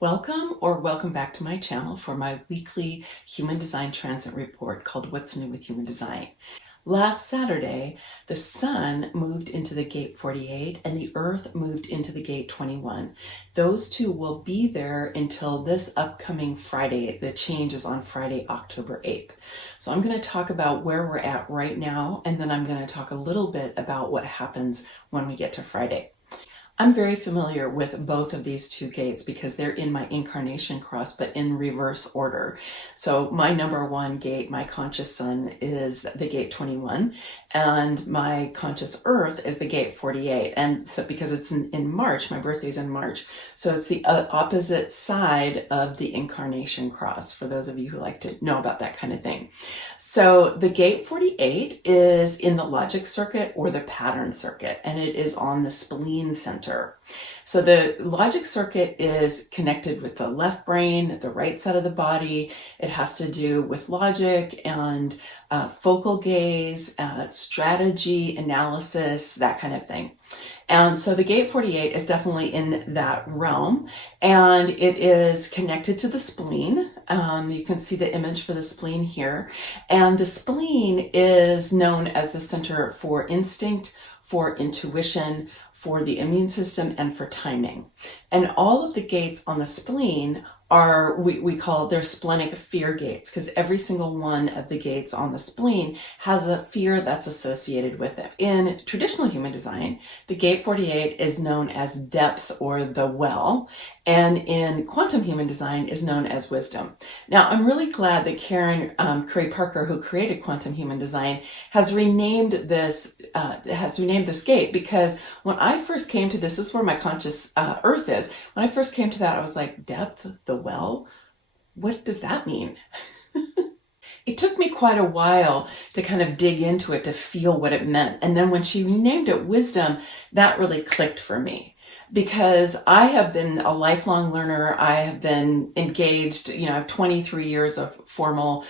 Welcome back to my channel for my weekly Human Design Transit Report called What's New with Human Design. Last Saturday, the Sun moved into the Gate 48 and the Earth moved into the Gate 21. Those two will be there until this upcoming Friday. The change is on Friday, October 8th. So I'm going to talk about where we're at right now, and then I'm going to talk a little bit about what happens when we get to Friday. I'm very familiar with both of these two gates because they're in my incarnation cross, but in reverse order. So my number one gate, my conscious sun, is the Gate 21, and my conscious earth is the Gate 48. And so because it's in March, my birthday's in March, so it's the opposite side of the incarnation cross, for those of you who like to know about that kind of thing. So the Gate 48 is in the logic circuit or the pattern circuit, and it is on the spleen center. So the logic circuit is connected with the left brain, the right side of the body. It has to do with logic and focal gaze, strategy, analysis, that kind of thing. And so the Gate 48 is definitely in that realm, and it is connected to the spleen. You can see the image for the spleen here. And the spleen is known as the center for instinct, for intuition, for the immune system, and for timing. And all of the gates on the spleen are, we call their splenic fear gates, because every single one of the gates on the spleen has a fear that's associated with it. In traditional human design, the Gate 48 is known as depth or the well, and in quantum human design is known as wisdom. Now, I'm really glad that Karen Curry Parker, who created quantum human design, has renamed this gate, because when I first came to this is where my conscious earth is. When I first came to that, I was like, depth, the well, what does that mean? It took me quite a while to kind of dig into it, to feel what it meant. And then when she renamed it wisdom, that really clicked for me. Because I have been a lifelong learner. I have been engaged, I have 23 years of formal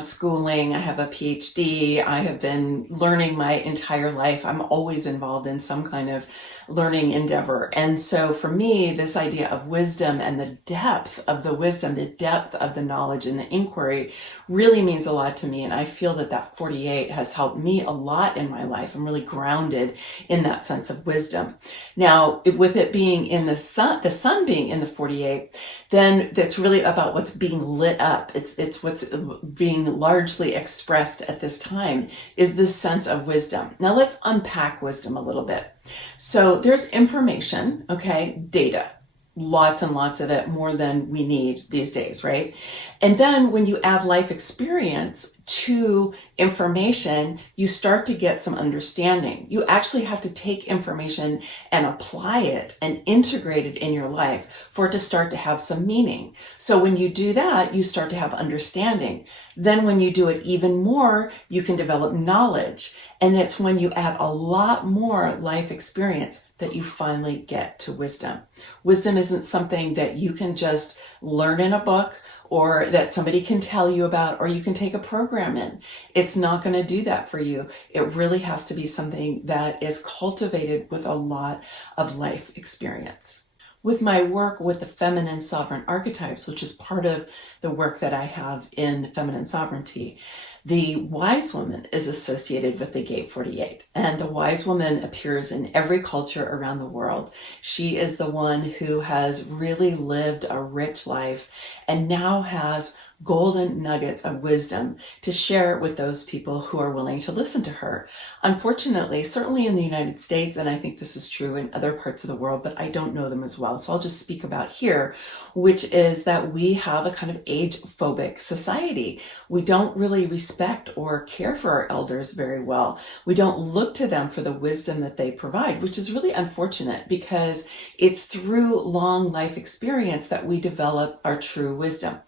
schooling. I have a PhD. I have been learning my entire life. I'm always involved in some kind of learning endeavor. And so for me, this idea of wisdom and the depth of the wisdom, the depth of the knowledge and the inquiry really means a lot to me. And I feel that that 48 has helped me a lot in my life. I'm really grounded in that sense of wisdom. Now, with it being in the sun being in the 48, then that's really about what's being lit up. It's what's being largely expressed at this time is this sense of wisdom. Now let's unpack wisdom a little bit. So there's information, okay, data. Lots and lots of it, more than we need these days, right? And then when you add life experience to information, you start to get some understanding. You actually have to take information and apply it and integrate it in your life for it to start to have some meaning. So when you do that, you start to have understanding. Then when you do it even more, you can develop knowledge. And that's when you add a lot more life experience that you finally get to wisdom. Wisdom isn't something that you can just learn in a book or that somebody can tell you about, or you can take a program in. It's not going to do that for you. It really has to be something that is cultivated with a lot of life experience. With my work with the feminine sovereign archetypes, which is part of the work that I have in feminine sovereignty, the wise woman is associated with the Gate 48, and the wise woman appears in every culture around the world. She is the one who has really lived a rich life and now has golden nuggets of wisdom to share with those people who are willing to listen to her. Unfortunately, certainly in the United States, and I think this is true in other parts of the world, but I don't know them as well, so I'll just speak about here, which is that we have a kind of age-phobic society. We don't really respect or care for our elders very well. We don't look to them for the wisdom that they provide, which is really unfortunate, because it's through long life experience that we develop our true wisdom.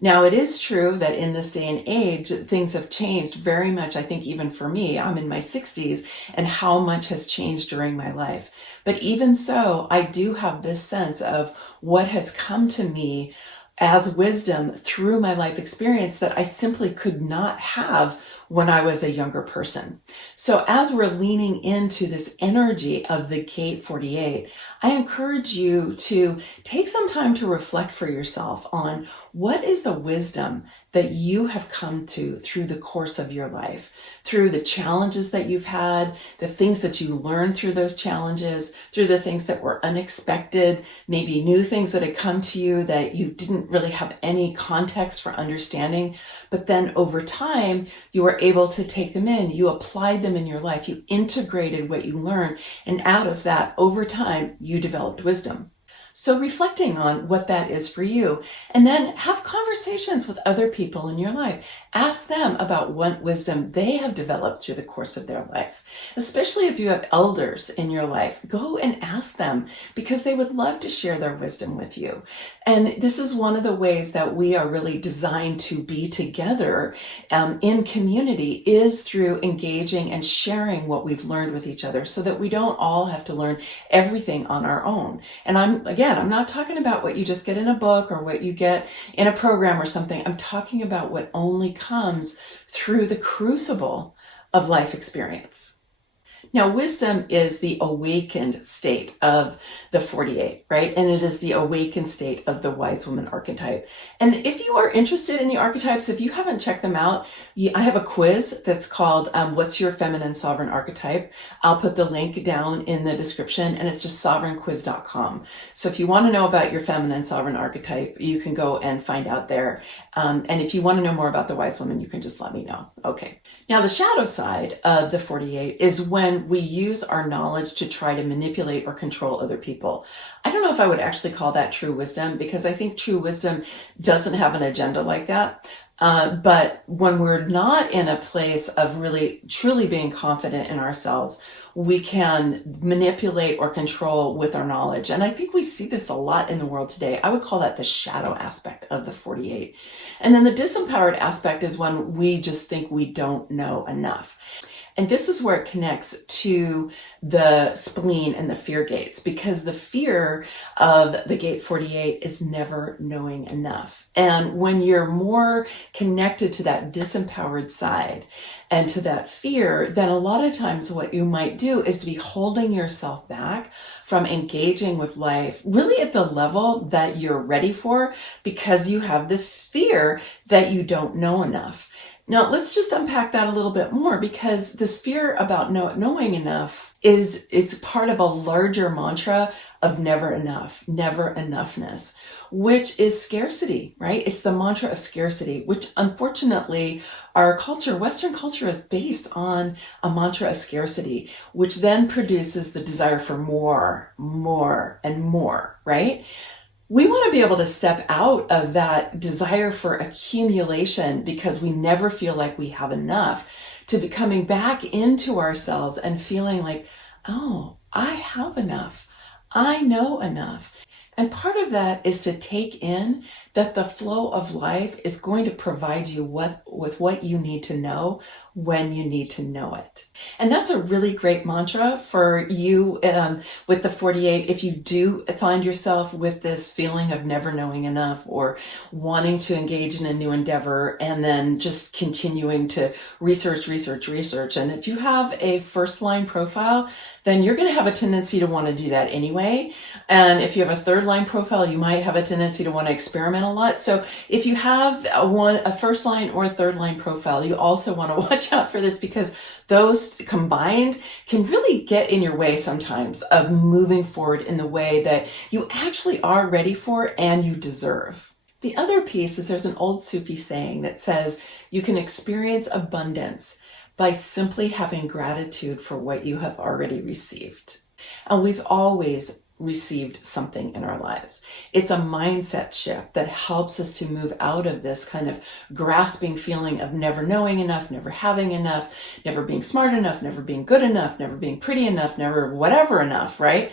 Now, it is true that in this day and age, things have changed very much. I think even for me, I'm in my 60s, and how much has changed during my life. But even so, I do have this sense of what has come to me as wisdom through my life experience that I simply could not have when I was a younger person. So as we're leaning into this energy of the Gate 48, I encourage you to take some time to reflect for yourself on what is the wisdom that you have come to through the course of your life, through the challenges that you've had, the things that you learned through those challenges, through the things that were unexpected, maybe new things that had come to you that you didn't really have any context for understanding. But then over time, you were able to take them in. You applied them in your life. You integrated what you learned. And out of that, over time, you developed wisdom. So reflecting on what that is for you, and then have conversations with other people in your life. Ask them about what wisdom they have developed through the course of their life. Especially if you have elders in your life, go and ask them because they would love to share their wisdom with you. And this is one of the ways that we are really designed to be together in community, is through engaging and sharing what we've learned with each other so that we don't all have to learn everything on our own. And I'm not talking about what you just get in a book or what you get in a program or something. I'm talking about what only comes through the crucible of life experience. Now, wisdom is the awakened state of the 48, right? And it is the awakened state of the wise woman archetype. And if you are interested in the archetypes, if you haven't checked them out, I have a quiz that's called What's Your Feminine Sovereign Archetype? I'll put the link down in the description, and it's just sovereignquiz.com. So if you want to know about your feminine sovereign archetype, you can go and find out there. And if you want to know more about the wise woman, you can just let me know. Okay. Now, the shadow side of the 48 is when we use our knowledge to try to manipulate or control other people. I don't know if I would actually call that true wisdom, because I think true wisdom doesn't have an agenda like that. But when we're not in a place of really truly being confident in ourselves, we can manipulate or control with our knowledge. And I think we see this a lot in the world today. I would call that the shadow aspect of the 48. And then the disempowered aspect is when we just think we don't know enough. And this is where it connects to the spleen and the fear gates, because the fear of the gate 48 is never knowing enough. And when you're more connected to that disempowered side and to that fear, then a lot of times what you might do is to be holding yourself back from engaging with life really at the level that you're ready for, because you have the fear that you don't know enough. Now, let's just unpack that a little bit more, because this fear about not knowing enough it's part of a larger mantra of never enough, never enoughness, which is scarcity, right? It's the mantra of scarcity, which unfortunately our culture, Western culture, is based on a mantra of scarcity, which then produces the desire for more, and more, right? We want to be able to step out of that desire for accumulation because we never feel like we have enough, to be coming back into ourselves and feeling like, oh, I have enough. I know enough. And part of that is to take in that the flow of life is going to provide you with what you need to know when you need to know it. And that's a really great mantra for you with the 48. If you do find yourself with this feeling of never knowing enough, or wanting to engage in a new endeavor and then just continuing to research. And if you have a first line profile, then you're going to have a tendency to want to do that anyway. And if you have a third line profile, you might have a tendency to want to experiment a lot. So if you have a first line or a third line profile, you also want to watch out for this, because those combined can really get in your way sometimes of moving forward in the way that you actually are ready for and you deserve. The other piece is there's an old Sufi saying that says you can experience abundance by simply having gratitude for what you have already received. And we've always received something in our lives. It's a mindset shift that helps us to move out of this kind of grasping feeling of never knowing enough, never having enough, never being smart enough, never being good enough, never being pretty enough, never whatever enough, right?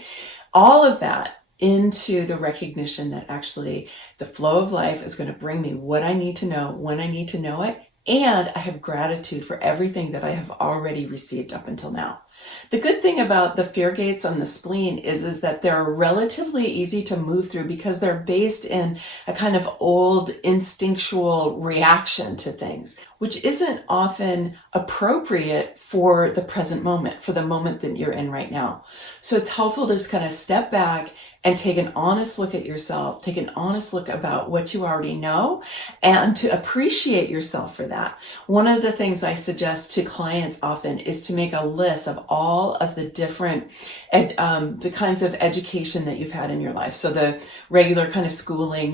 All of that into the recognition that actually the flow of life is going to bring me what I need to know when I need to know it. And I have gratitude for everything that I have already received up until now. The good thing about the fear gates on the spleen is that they're relatively easy to move through because they're based in a kind of old instinctual reaction to things, which isn't often appropriate for the present moment, for the moment that you're in right now. So it's helpful to just kind of step back and take an honest look at yourself, take an honest look about what you already know, and to appreciate yourself for that. One of the things I suggest to clients often is to make a list of all of the different, the kinds of education that you've had in your life. So the regular kind of schooling,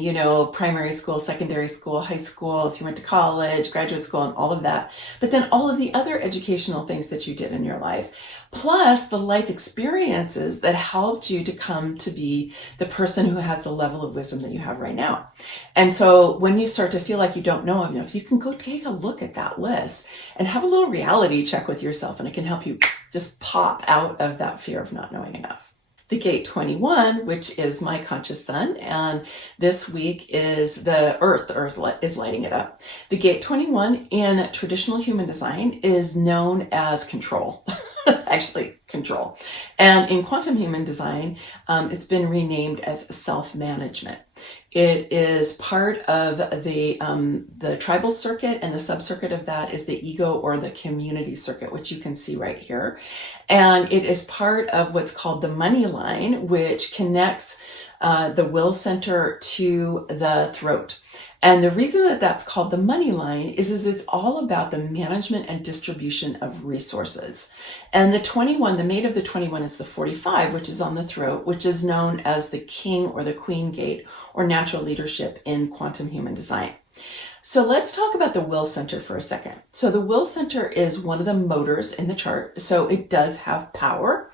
primary school, secondary school, high school, if you went to college, graduate school, and all of that. But then all of the other educational things that you did in your life, plus the life experiences that helped you to come to be the person who has the level of wisdom that you have right now. And so when you start to feel like you don't know enough, you can go take a look at that list and have a little reality check with yourself, and it can help you just pop out of that fear of not knowing enough. The gate 21, which is my conscious sun, and this week is the Earth is lighting it up. The gate 21 in traditional human design is known as control. Actually, control. And in quantum human design, it's been renamed as self-management. It is part of the tribal circuit, and the subcircuit of that is the ego or the community circuit, which you can see right here. And it is part of what's called the money line, which connects the will center to the throat. And the reason that that's called the money line is it's all about the management and distribution of resources. And the 21, the mate of the 21 is the 45, which is on the throat, which is known as the king or the queen gate or natural leadership in quantum human design. So let's talk about the will center for a second. So the will center is one of the motors in the chart. So it does have power,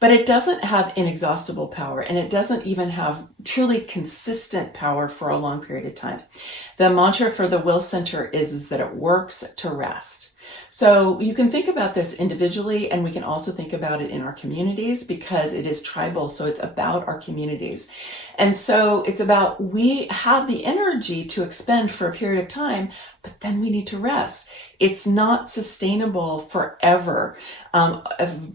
but it doesn't have inexhaustible power, and it doesn't even have truly consistent power for a long period of time. The mantra for the will center is that it works to rest. So you can think about this individually, and we can also think about it in our communities because it is tribal. So it's about our communities. And so it's about, we have the energy to expend for a period of time, but then we need to rest. It's not sustainable forever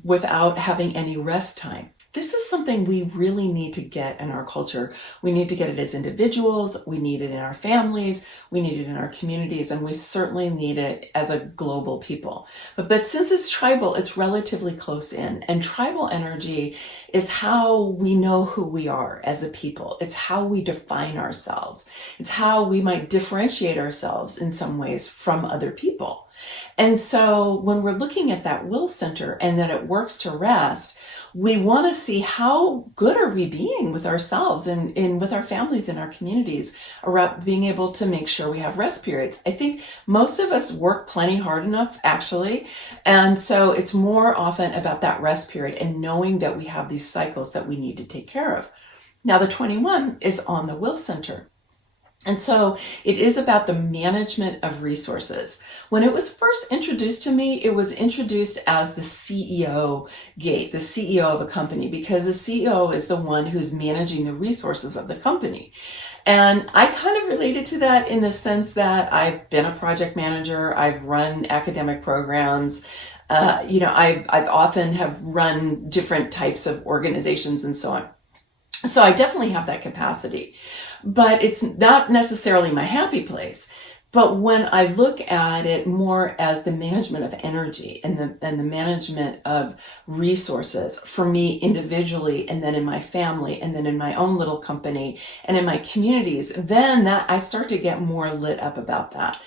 without having any rest time. This is something we really need to get in our culture. We need to get it as individuals, we need it in our families, we need it in our communities, and we certainly need it as a global people. But since it's tribal, it's relatively close in. And tribal energy is how we know who we are as a people. It's how we define ourselves. It's how we might differentiate ourselves in some ways from other people. And so when we're looking at that will center and that it works to rest, we want to see how good are we being with ourselves and with our families and our communities around being able to make sure we have rest periods. I think most of us work plenty hard enough, actually. And so it's more often about that rest period and knowing that we have these cycles that we need to take care of. Now, the 21 is on the will center. And so it is about the management of resources. When it was first introduced to me, it was introduced as the CEO gate, the CEO of a company, because the CEO is the one who's managing the resources of the company. And I kind of related to that in the sense that I've been a project manager, I've run academic programs, I've often have run different types of organizations and so on. So I definitely have that capacity. But it's not necessarily my happy place. But when I look at it more as the management of energy and the management of resources for me individually, and then in my family, and then in my own little company and in my communities, then that I start to get more lit up about that.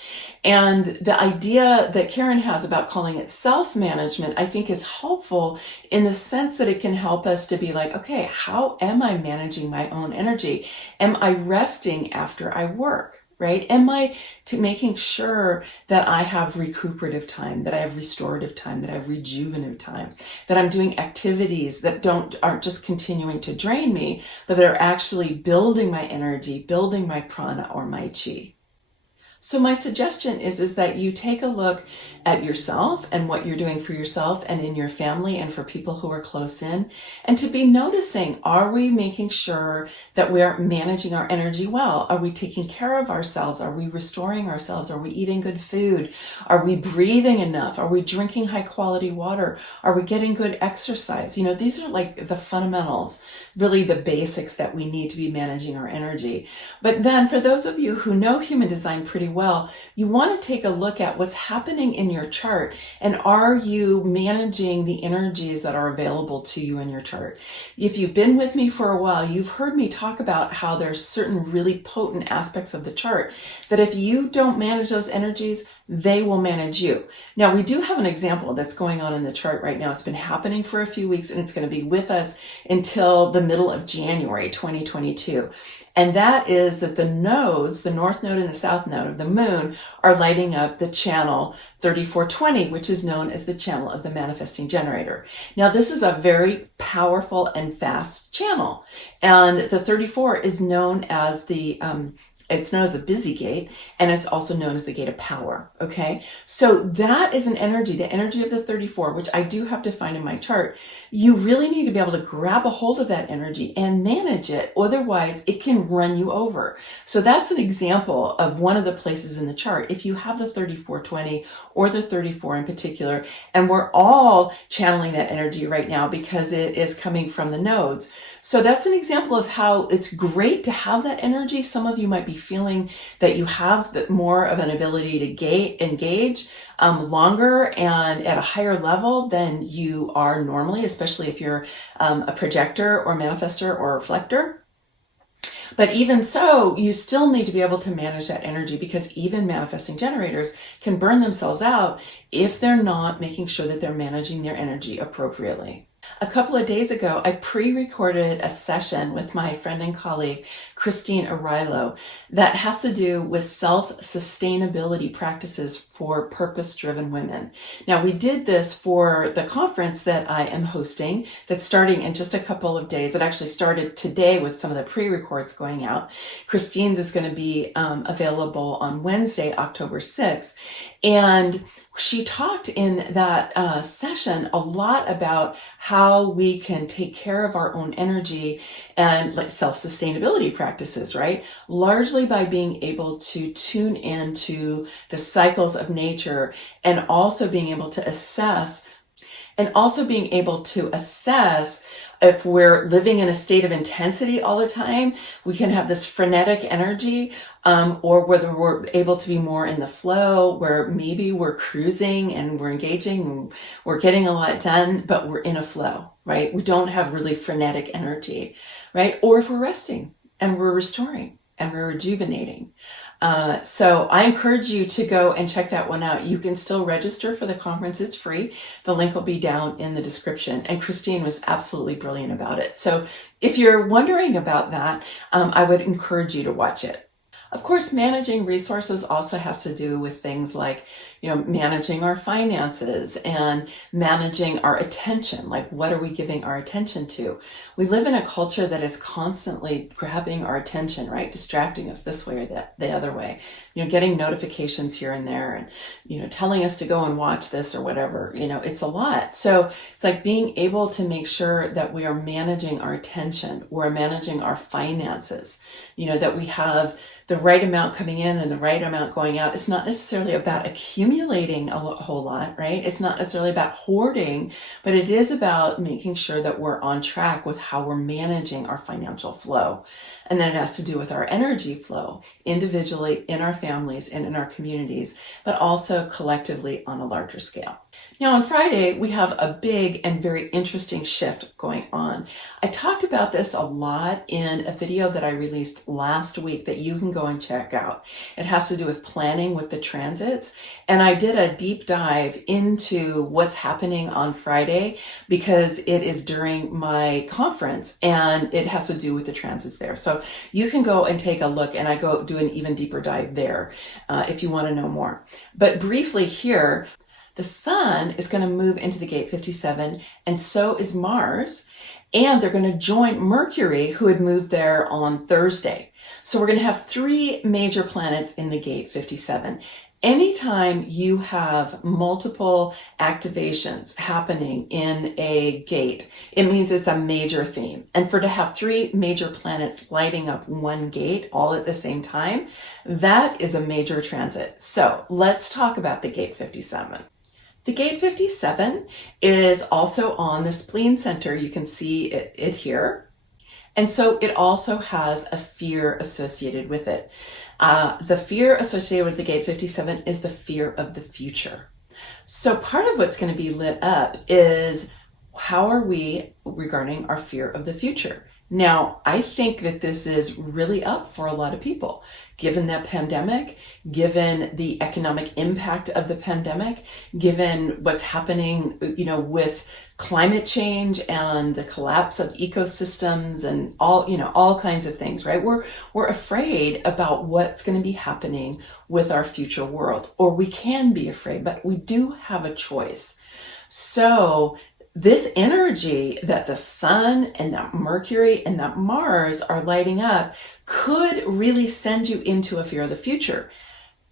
And the idea that Karen has about calling it self-management, I think is helpful in the sense that it can help us to be like, okay, how am I managing my own energy? Am I resting after I work? Right? Am I making sure that I have recuperative time, that I have restorative time, that I have rejuvenative time, that I'm doing activities that aren't just continuing to drain me, but that are actually building my energy, building my prana or my chi. So my suggestion is that you take a look at yourself and what you're doing for yourself and in your family and for people who are close in, and to be noticing, are we making sure that we are managing our energy well? Are we taking care of ourselves? Are we restoring ourselves? Are we eating good food? Are we breathing enough? Are we drinking high quality water? Are we getting good exercise? You know, these are like the fundamentals, really the basics that we need to be managing our energy. But then for those of you who know human design pretty well, you want to take a look at what's happening in your chart, and are you managing the energies that are available to you in your chart? If you've been with me for a while, you've heard me talk about how there's certain really potent aspects of the chart that if you don't manage those energies, they will manage you. Now, we do have an example that's going on in the chart right now. It's been happening for a few weeks, and it's going to be with us until the middle of January 2022. And that is that the nodes, the north node and the south node of the moon, are lighting up the channel 3420, which is known as the channel of the manifesting generator. Now, this is a very powerful and fast channel. And the 34 is known as it's known as the busy gate, and it's also known as the gate of power. Okay. So that is an energy, the energy of the 34, which I do have defined in my chart. You really need to be able to grab a hold of that energy and manage it. Otherwise, it can run you over. So that's an example of one of the places in the chart. If you have the 3420 or the 34 in particular, and we're all channeling that energy right now because it is coming from the nodes. So that's an example of how it's great to have that energy. Some of you might be feeling that you have more of an ability to engage longer and at a higher level than you are normally, especially if you're a projector or manifestor or reflector. But even so, you still need to be able to manage that energy, because even manifesting generators can burn themselves out if they're not making sure that they're managing their energy appropriately. A couple of days ago, I pre-recorded a session with my friend and colleague, Christine Arilo, that has to do with self-sustainability practices for purpose-driven women. Now, we did this for the conference that I am hosting that's starting in just a couple of days. It actually started today with some of the pre-records going out. Christine's is going to be available on Wednesday, October 6th. And she talked in that session a lot about how we can take care of our own energy and like self-sustainability practices, right? Largely by being able to tune into the cycles of nature, and also being able to assess if we're living in a state of intensity all the time. We can have this frenetic energy, or whether we're able to be more in the flow, where maybe we're cruising and we're engaging and we're getting a lot done, but we're in a flow, right? We don't have really frenetic energy, right? Or if we're resting and we're restoring and we're rejuvenating. So I encourage you to go and check that one out. You can still register for the conference. It's free. The link will be down in the description. And Christine was absolutely brilliant about it. So if you're wondering about that, I would encourage you to watch it. Of course, managing resources also has to do with things like, managing our finances and managing our attention. Like, what are we giving our attention to? We live in a culture that is constantly grabbing our attention, right? Distracting us this way or the other way. Getting notifications here and there, and, telling us to go and watch this or whatever. It's a lot. So it's like being able to make sure that we are managing our attention, we're managing our finances, that we have the right amount coming in and the right amount going out. It's not necessarily about accumulating a whole lot, right? It's not necessarily about hoarding, but it is about making sure that we're on track with how we're managing our financial flow. And then it has to do with our energy flow, individually, in our families and in our communities, but also collectively on a larger scale. Now, on Friday, we have a big and very interesting shift going on. I talked about this a lot in a video that I released last week that you can go and check out. It has to do with planning with the transits. And I did a deep dive into what's happening on Friday because it is during my conference and it has to do with the transits there. So you can go and take a look, and I go do an even deeper dive there if you want to know more. But briefly here, the sun is going to move into the gate 57, and so is Mars. and they're going to join Mercury, who had moved there on Thursday. So we're going to have 3 major planets in the gate 57. Anytime you have multiple activations happening in a gate, it means it's a major theme. And to have 3 major planets lighting up one gate all at the same time, that is a major transit. So let's talk about the gate 57. The gate 57 is also on the spleen center. You can see it here. And so it also has a fear associated with it. The fear associated with the gate 57 is the fear of the future. So part of what's going to be lit up is how are we regarding our fear of the future? Now, I think that this is really up for a lot of people, given that pandemic, given the economic impact of the pandemic, given what's happening, with climate change and the collapse of ecosystems and all kinds of things, right? We're afraid about what's going to be happening with our future world, or we can be afraid, but we do have a choice. So this energy that the sun and that Mercury and that Mars are lighting up could really send you into a fear of the future.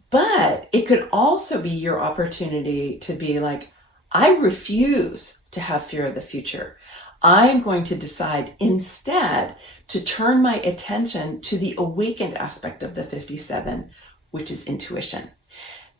But it could also be your opportunity to be like, I refuse to have fear of the future. I'm going to decide instead to turn my attention to the awakened aspect of the 57, which is intuition.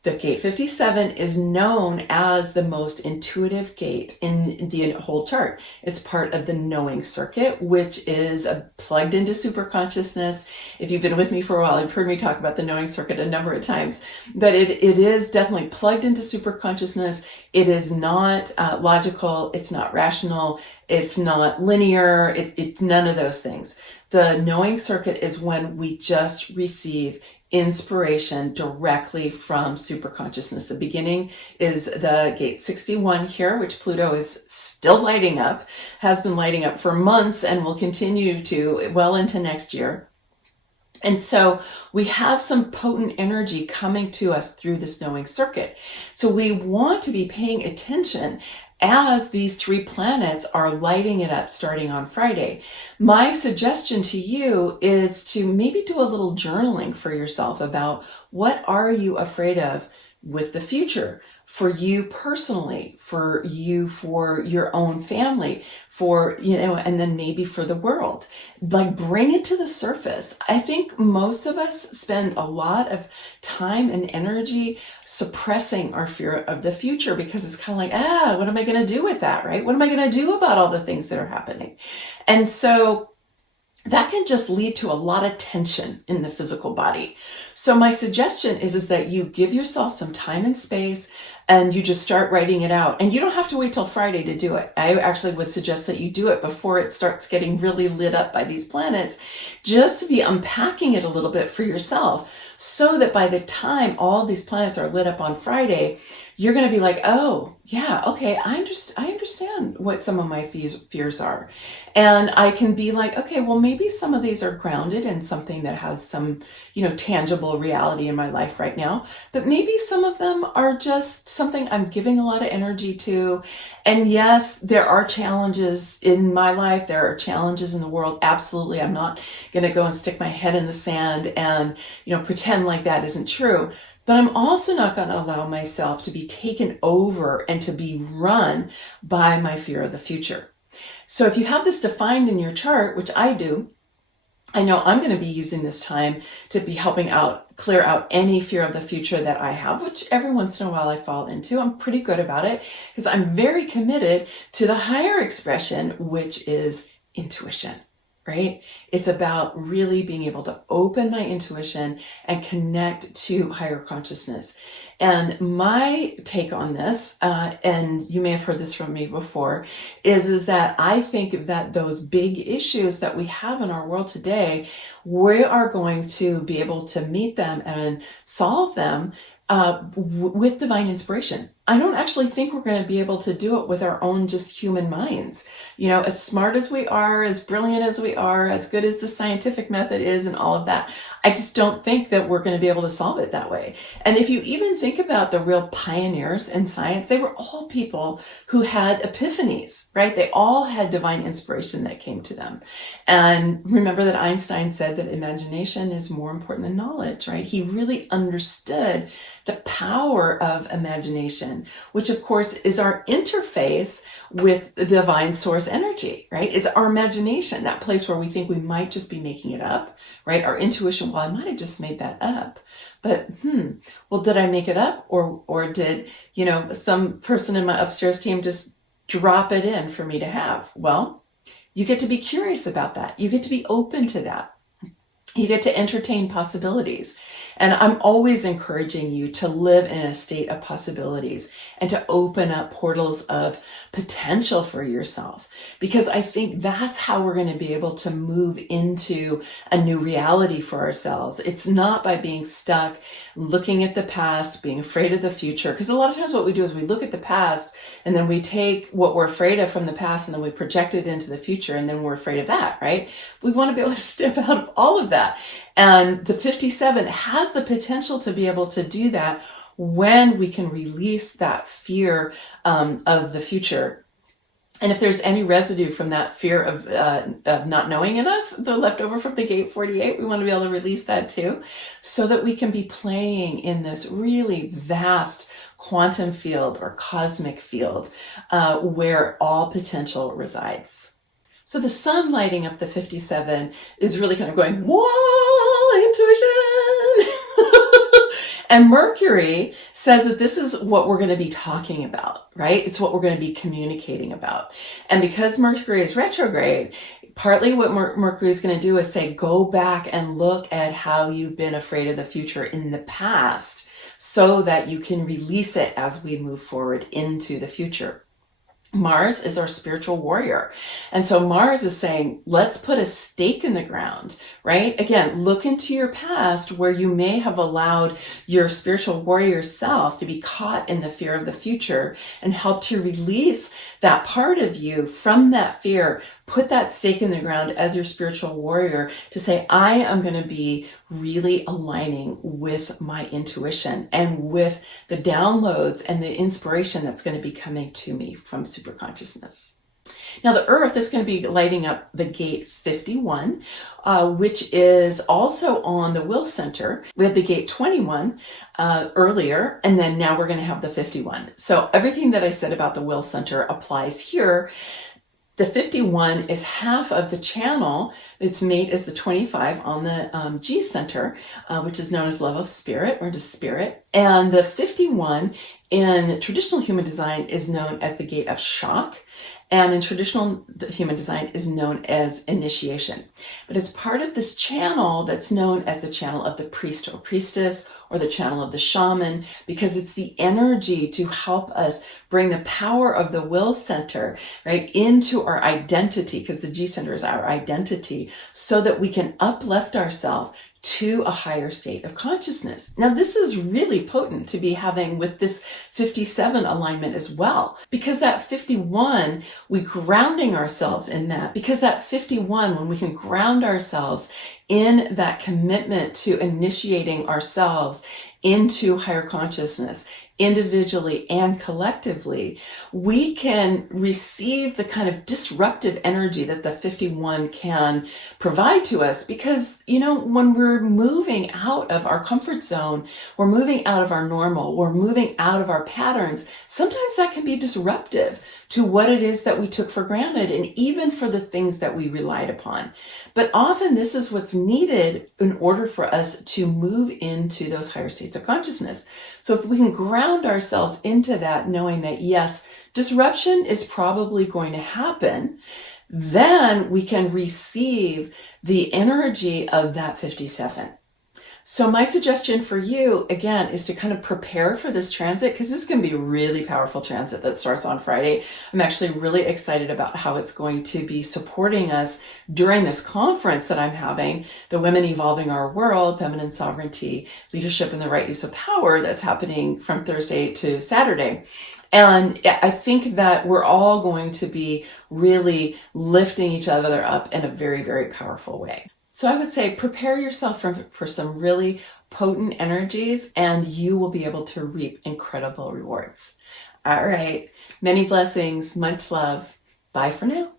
The gate 57 is known as the most intuitive gate in the whole chart. It's part of the knowing circuit, which is plugged into superconsciousness. If you've been with me for a while, you've heard me talk about the knowing circuit a number of times, but it is definitely plugged into superconsciousness. It is not logical. It's not rational. It's not linear. It's none of those things. The knowing circuit is when we just receive inspiration directly from superconsciousness. The beginning is the gate 61 here, which Pluto is still lighting up, has been lighting up for months and will continue to well into next year. And so we have some potent energy coming to us through this knowing circuit. So we want to be paying attention as these 3 planets are lighting it up starting on Friday. My suggestion to you is to maybe do a little journaling for yourself about what are you afraid of with the future, for you personally, for your own family, and then maybe for the world. Like, bring it to the surface. I think most of us spend a lot of time and energy suppressing our fear of the future because it's kind of like, what am I going to do with that, right? What am I going to do about all the things that are happening? And so that can just lead to a lot of tension in the physical body. So my suggestion is that you give yourself some time and space and you just start writing it out. And you don't have to wait till Friday to do it. I actually would suggest that you do it before it starts getting really lit up by these planets, just to be unpacking it a little bit for yourself, so that by the time all these planets are lit up on Friday, you're going to be like, oh, yeah, okay, I understand what some of my fears are. And I can be like, okay, well, maybe some of these are grounded in something that has some, tangible reality in my life right now. But maybe some of them are just something I'm giving a lot of energy to. And yes, there are challenges in my life. There are challenges in the world. Absolutely. I'm not going to go and stick my head in the sand and, pretend like that isn't true. But I'm also not going to allow myself to be taken over and to be run by my fear of the future. So if you have this defined in your chart, which I do, I know I'm going to be using this time to be helping out, clear out any fear of the future that I have, which every once in a while I fall into. I'm pretty good about it because I'm very committed to the higher expression, which is intuition. Right? It's about really being able to open my intuition and connect to higher consciousness. And my take on this, and you may have heard this from me before, is that I think that those big issues that we have in our world today, we are going to be able to meet them and solve them with divine inspiration. I don't actually think we're going to be able to do it with our own just human minds. As smart as we are, as brilliant as we are, as good as the scientific method is and all of that, I just don't think that we're going to be able to solve it that way. And if you even think about the real pioneers in science, they were all people who had epiphanies, right? They all had divine inspiration that came to them. And remember that Einstein said that imagination is more important than knowledge, right? He really understood the power of imagination, which of course is our interface with the divine source energy, right? Is our imagination, that place where we think we might just be making it up, right? Our intuition, well, I might have just made that up. But, well, did I make it up? Or did, some person in my upstairs team just drop it in for me to have? Well, you get to be curious about that. You get to be open to that. You get to entertain possibilities. And I'm always encouraging you to live in a state of possibilities and to open up portals of potential for yourself, because I think that's how we're going to be able to move into a new reality for ourselves. It's not by being stuck, looking at the past, being afraid of the future. Because a lot of times what we do is we look at the past and then we take what we're afraid of from the past and then we project it into the future, and then we're afraid of that, right? We want to be able to step out of all of that. And the 57 has the potential to be able to do that when we can release that fear of the future. And if there's any residue from that fear of not knowing enough, the leftover from the gate 48, we want to be able to release that too, so that we can be playing in this really vast quantum field or cosmic field where all potential resides. So the sun lighting up the 57 is really kind of going, whoa, intuition. And Mercury says that this is what we're going to be talking about, right? It's what we're going to be communicating about. And because Mercury is retrograde, partly what Mercury is going to do is say, go back and look at how you've been afraid of the future in the past so that you can release it as we move forward into the future. Mars is our spiritual warrior. And so Mars is saying, let's put a stake in the ground, right? Again, look into your past where you may have allowed your spiritual warrior self to be caught in the fear of the future, and help to release that part of you from that fear. Put that stake in the ground as your spiritual warrior to say, I am going to be really aligning with my intuition and with the downloads and the inspiration that's going to be coming to me from superconsciousness. Now, the Earth is going to be lighting up the gate 51, which is also on the will center. We had the gate 21 earlier, and then now we're going to have the 51. So everything that I said about the will center applies here. The 51 is half of the channel. Its mate is the 25 on the G center, which is known as love of spirit or just spirit. And the 51 in traditional human design is known as the gate of shock. And in traditional human design is known as initiation. But it's part of this channel that's known as the channel of the priest or priestess, or the channel of the shaman, because it's the energy to help us bring the power of the will center, right, into our identity, because the G center is our identity, so that we can uplift ourselves to a higher state of consciousness. Now, this is really potent to be having with this 57 alignment as well, because that 51, we grounding ourselves in that, because that 51, when we can ground ourselves in that commitment to initiating ourselves into higher consciousness, individually and collectively, we can receive the kind of disruptive energy that the 51 can provide to us. Because, when we're moving out of our comfort zone, we're moving out of our normal, we're moving out of our patterns, sometimes that can be disruptive to what it is that we took for granted, and even for the things that we relied upon. But often this is what's needed in order for us to move into those higher states of consciousness. So if we can ground ourselves into that, knowing that yes, disruption is probably going to happen, then we can receive the energy of that 57. So my suggestion for you, again, is to kind of prepare for this transit, because this is going to be a really powerful transit that starts on Friday. I'm actually really excited about how it's going to be supporting us during this conference that I'm having, the Women Evolving Our World, Feminine Sovereignty, Leadership and the Right Use of Power, that's happening from Thursday to Saturday. And I think that we're all going to be really lifting each other up in a very, very powerful way. So I would say prepare yourself for some really potent energies, and you will be able to reap incredible rewards. All right. Many blessings. Much love. Bye for now.